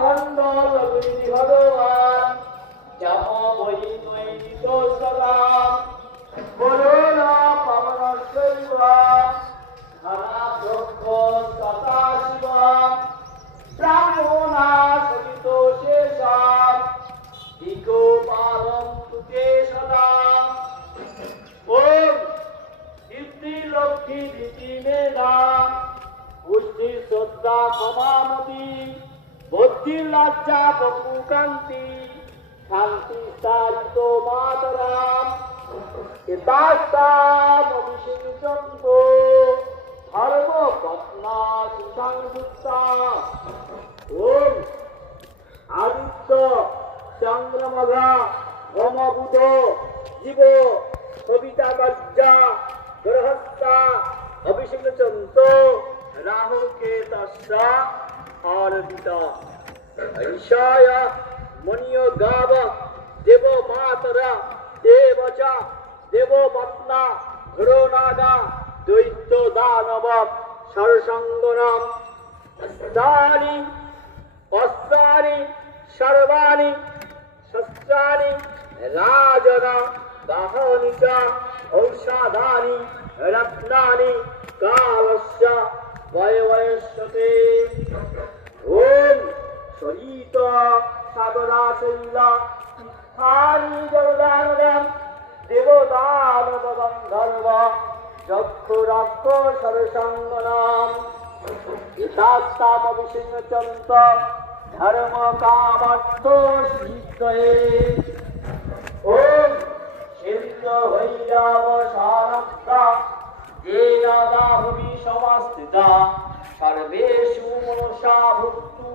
খণ্ডল ভগবান যম বৈ নৈত সদা বরুণ পবন শৈব ধনা ব্রহ্ম তথা শিব ব্রাহ্মণা সহিত শেষা ইকো পালং তুতে সদা ওম কীর্তি লক্ষ্মী রীতি মেধা পুষ্টি শ্রদ্ধা ক্ষমামতি বুদ্ধি লজ্জা বপু কান্তি শান্তি সারিত মাতরাম দাস্তাম অভিষেচন্ত ধর্ম পত্না সুসংযুক্তা ওম আদিত্য চন্দ্রমঘা হোমবুধ জীব কবিতা গজ্জা গ্রহস্থা অভিষেচন্ত রাহু কেতস্য আরবিত ঈশায় মনিয় গাব দেব মাতরা দেবচা দেবপত্না ঘোরনাগা দৈত্য দানব সরসঙ্গনাম অস্ত্রাণি অস্ত্রাণি সর্বাণি শস্ত্রাণি রাজনা বাহনি চ ঔষধানি রত্নানি কালস্য বয়বয়স্যতে ওম সরিত সাগরাশৈলা স্থানি জগদানন্দম দেবদানব গন্ধর্ব যক্ষ রাক্ষ সরসঙ্গনাম ইতাস্তামভিষিঞ্চন্ত ধর্ম কামার্থ সিদ্ধয়ে ওম শিল্য হৈরাব সারক্তা যেন বাহুবি সমাস্থিতা সর্বেষু মনসা ভুক্তু